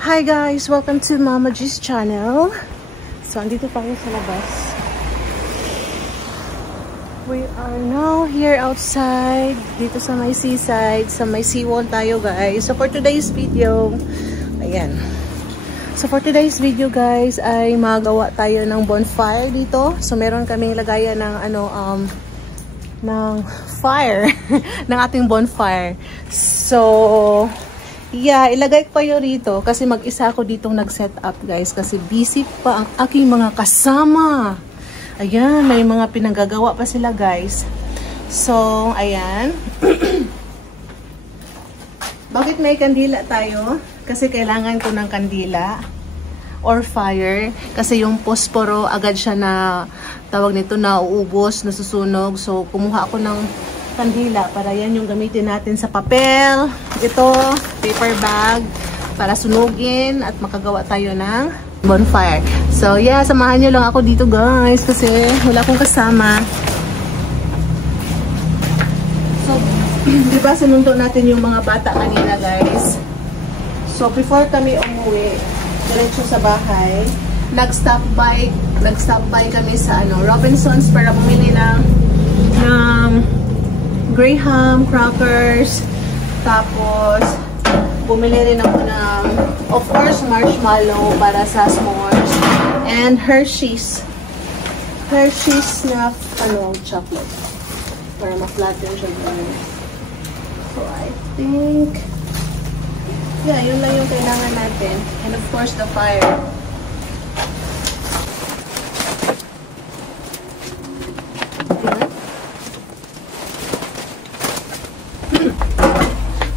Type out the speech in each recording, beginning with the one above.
Hi guys! Welcome to Mama G's channel. So, andito tayo sa labas. We are now here outside. Dito sa may seaside. Sa may seawall tayo guys. So, for today's video, ayan. So, for today's video guys, ay magawa tayo ng bonfire dito. So, meron kaming lagayan ng ng fire. ng ating bonfire. So, yeah, ilagay ko kayo rito kasi mag-isa ako ditong nag-set up guys kasi busy pa ang aking mga kasama. Ayan, may mga pinanggagawa pa sila guys. So, ayan. Bakit may kandila tayo? Kasi kailangan ko ng kandila or fire kasi yung posporo agad siya na tawag nito na uubos, nasusunog. So, kumuha ako ng kandila para yan yung gamitin natin sa papel. Ito, paper bag para sunugin at makagawa tayo ng bonfire. So, yeah, samahan nyo lang ako dito guys kasi wala akong kasama. So, diba sinundo natin yung mga bata kanina guys. So, before kami umuwi, diretso sa bahay, nag-stop by kami sa Robinsons para bumili ng Graham crackers, tapos bumili rin ako ng, of course, marshmallow para sa s'mores, and Hershey's na chocolate para ma-flatten siya guys. So I think yeah, yun lang yung kailangan natin, and of course the fire.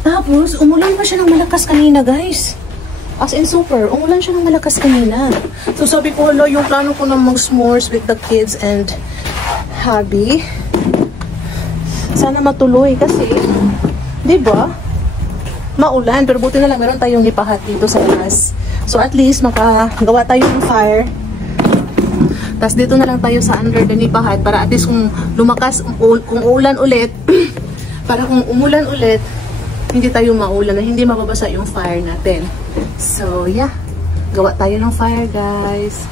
Tapos, umulan pa siya ng malakas kanina, guys. As in, super. Umulan siya ng malakas kanina. So, sabi ko, hello, yung plano ko na mag-s'mores with the kids and hubby. Sana matuloy kasi, di ba? Maulan, pero buti na lang meron tayong lipahat dito sa labas. So, at least, makagawa tayo ng fire. Tapos, dito na lang tayo sa under the lipahat para at least kung lumakas, kung ulan ulit, para kung umulan ulit, hindi tayo maulan na hindi mababasa yung fire natin. So, yeah. Gawa tayo ng fire, guys.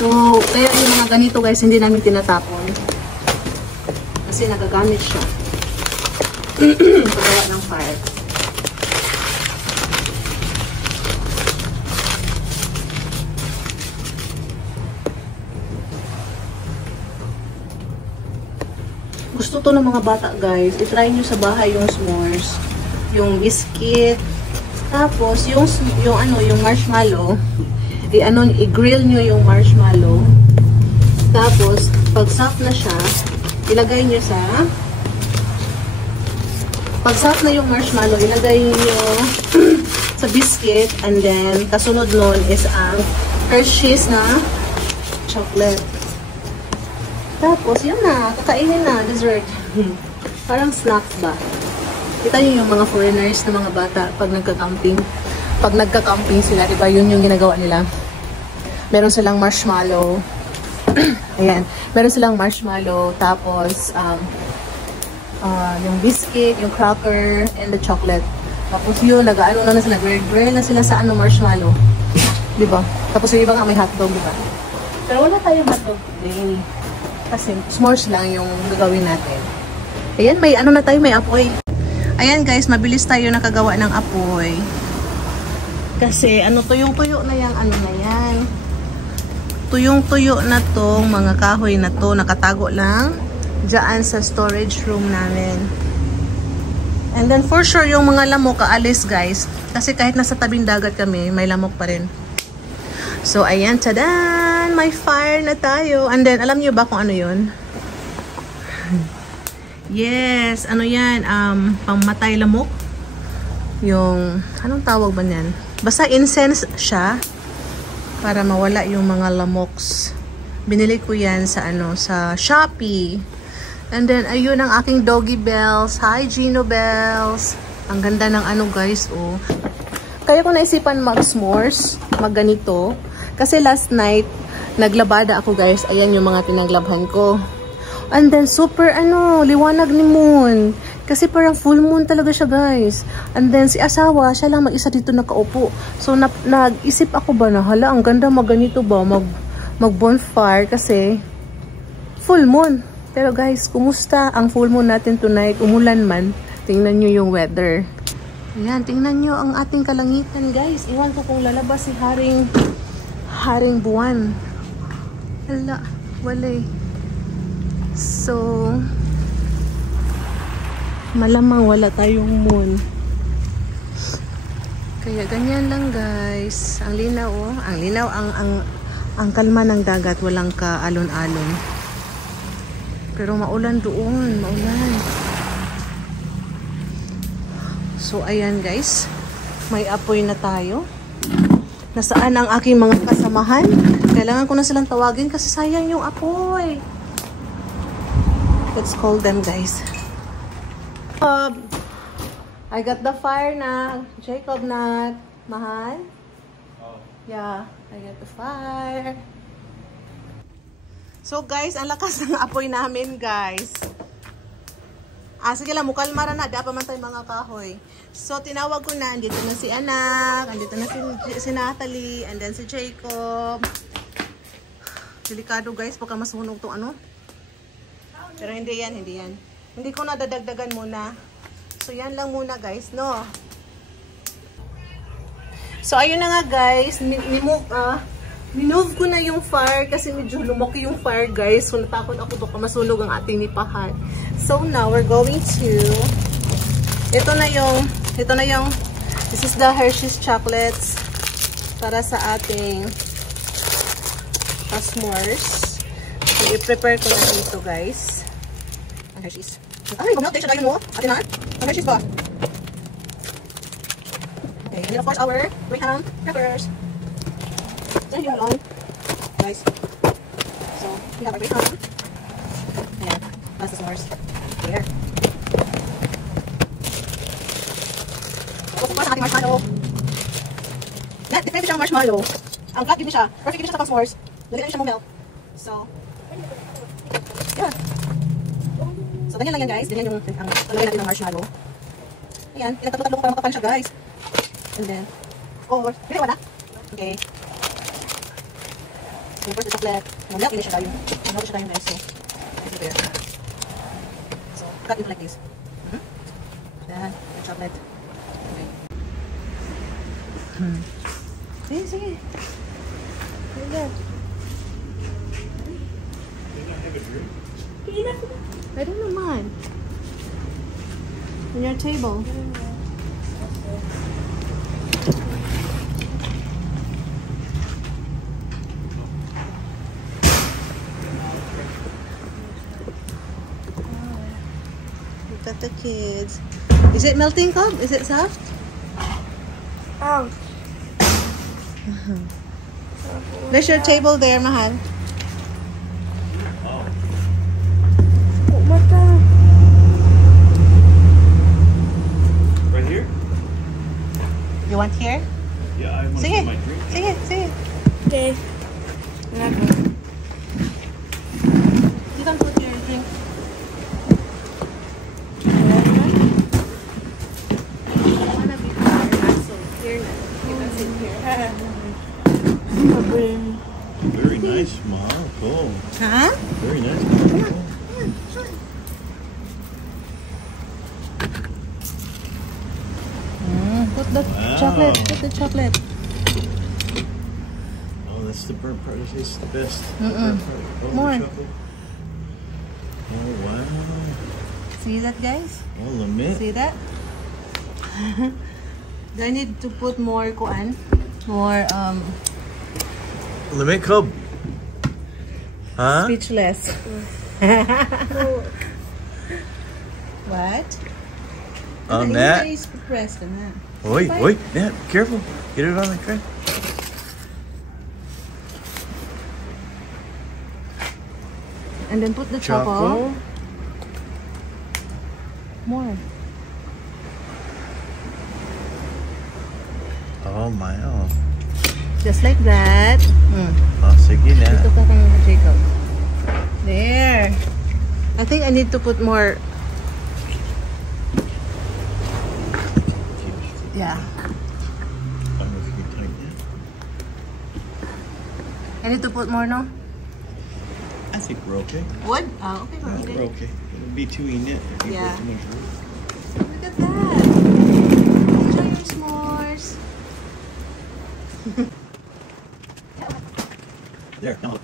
So, kaya yung mga ganito, guys, hindi namin tinatapon. Kasi nagagamit siya. Paggawa ng fire. Gusto to ng mga bata guys. I-try nyo sa bahay yung s'mores, yung biscuit, tapos yung marshmallow. I-grill nyo yung marshmallow. Tapos pag soft na siya, ilagay nyo pag soft na yung marshmallow, ilagay nyo sa biscuit, and then kasunod nun is ang Hershey's na chocolate. Tapos, yun na. Kakainin na. Dessert. Parang snacks ba? Kita nyo yung mga foreigners na mga bata pag nagka-camping. Pag nagka-camping sila, diba? Yun yung ginagawa nila. Meron silang marshmallow. Ayan. Meron silang marshmallow. Tapos, yung biscuit, yung cracker, and the chocolate. Tapos yun, nag-ano na sila. Grill na sila sa marshmallow. Diba? Tapos yung iba nga may hotdog, diba? Pero wala tayong hotdog today. Kasi s'mores lang yung gagawin natin. Ayan, may na tayo, may apoy. Ayan guys, mabilis tayo nakagawa ng apoy. Kasi tuyong-tuyo na yan, na yan. Tuyong-tuyo na tong mga kahoy na to, nakatago lang dyan sa storage room namin. And then for sure, yung mga lamok aalis guys. Kasi kahit nasa tabing dagat kami, may lamok pa rin. So, ayan, tadan! May fire na tayo. And then, alam niyo ba kung ano yun? Yes, ano yan? Pangmatay lamok. Yung, anong tawag ba yan? Basta incense siya para mawala yung mga lamoks. Binili ko yan sa, sa Shopee. And then, ayun ang aking doggy bells. Hi, Gino Bells! Ang ganda ng guys, oh. Kaya ko naisipan mag-s'mores, mag-ganito. Kasi last night, naglabada ako guys. Ayan yung mga pinaglabhan ko. And then, super, liwanag ni moon. Kasi parang full moon talaga siya, guys. And then, si asawa, siya lang mag-isa dito nakaupo. So, nag-isip ako ba na, hala, ang ganda maganito ba? Mag-bonfire kasi full moon. Pero guys, kumusta ang full moon natin tonight? Umulan man. Tingnan nyo yung weather. Ayan, tingnan nyo ang ating kalangitan, guys. Iwan ko kung lalabas si Haring buwan. Hala, walay. So, malamang wala tayong moon. Kaya ganyan lang, guys. Ang linaw, oh. Ang linaw, ang kalma ng dagat, walang kaalon-alon. Pero maulan doon, maulan. So, ayan, guys. May apoy na tayo. Nasaan ang aking mga kasamahan? Kailangan ko na silang tawagin kasi sayang yung apoy. Let's call them, guys. I got the fire na. Jacob na. Mahal? Oh. Yeah, I got the fire. So, guys, ang lakas ng apoy namin, guys. Sige lang, mukalmara na. Di pa man tayo mga kahoy. So, tinawag ko na. Andito na si anak. Andito na si Natalie. And then si Jacob. Delikado, guys. Baka masunog to ano. Pero hindi yan, hindi yan. Hindi ko na dadagdagan muna. So, yan lang muna, guys, no? So, ayun na nga, guys. Minove ko na yung fire kasi medyo lumaki yung fire, guys. So, natakot ako baka masunog ang ating nipahan. So, now, we're going to... Ito na yung... This is the Hershey's chocolates para sa ating s'mores. So, i-prepare ko na dito, guys. Ang Hershey's. Ay, bumilk siya tayo mo. Atin na. Ang Hershey's ba? Okay, and then of course our graham crackers. Then you along, guys. So we have our graham. And that's the s'mores. There. So of course ang ating marshmallow. Different siyang marshmallow. Ang flat din siya. Perfect din siya sa pang-s'mores. Lagyan din siya mo milk. So, yeah. So, ganyan lang yan, guys. Ganyan yung talagay natin ng marshmallow. Ayan. Pinagtatlo-tatlo ko para makapan siya, guys. And then, of course, hindi wala. Okay. So, first the chocolate. Mamilk, hindi siya tayo. Mamilk siya tayo, guys. So, let's prepare. So, cut it like this. Then, the chocolate. Okay. Sige, sige. Like that. I don't know mine. On your table. Look at the kids. Is it melting, Cobb? Is it soft? There's your table there, Mahal. Right here? You want here? Yeah, I want to get my drink. Sige, sige. Okay. You can put your drink. I wanna be here, so here na. You can sit here. Very nice, Mom. Cool. Huh? Very nice. Come on. Sure. Put the chocolate. Put the chocolate. Oh, that's the burnt part. It's the best. The burnt part. Oh, More. the chocolate. Oh, wow. See that, guys? Oh, lamit. See that? Do I need to put more kuan? More Lamit Cub. Huh? speechless. What? Nat. Pressed na. Wait, Nat, careful. Get it on the tray. And then put the choco. More. Oh my, oh. Just like that. Oh, sige na. Dito ka kang Jacob. There. I think I need to put more. Yeah. I don't know if you can tighten it. I need to put more, no? I think we're okay. What? Oh, okay, we're okay. We're okay. It'll be too knit if you Yeah. put too much room. Look at that. Enjoy your s'mores. There. No.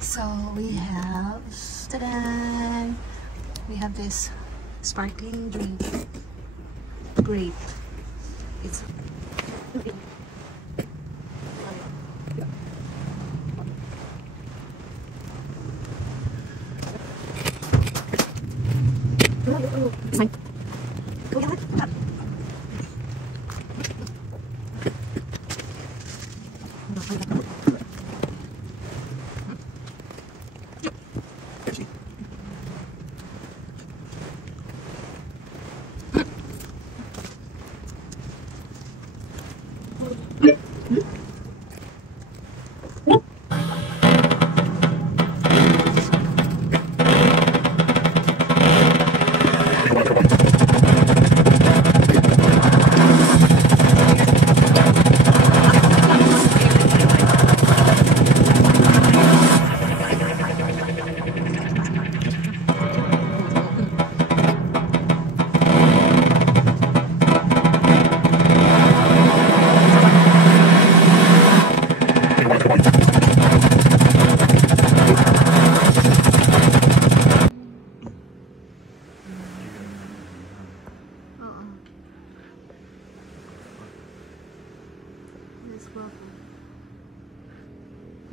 So we have, ta-da! We have this sparkling drink. Grape. It's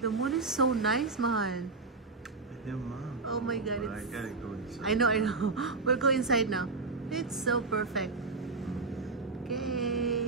the mood is so nice, man. Yeah, Mom. Oh my God, But I it's- gotta go inside. I know. We'll go inside now. It's so perfect. Okay.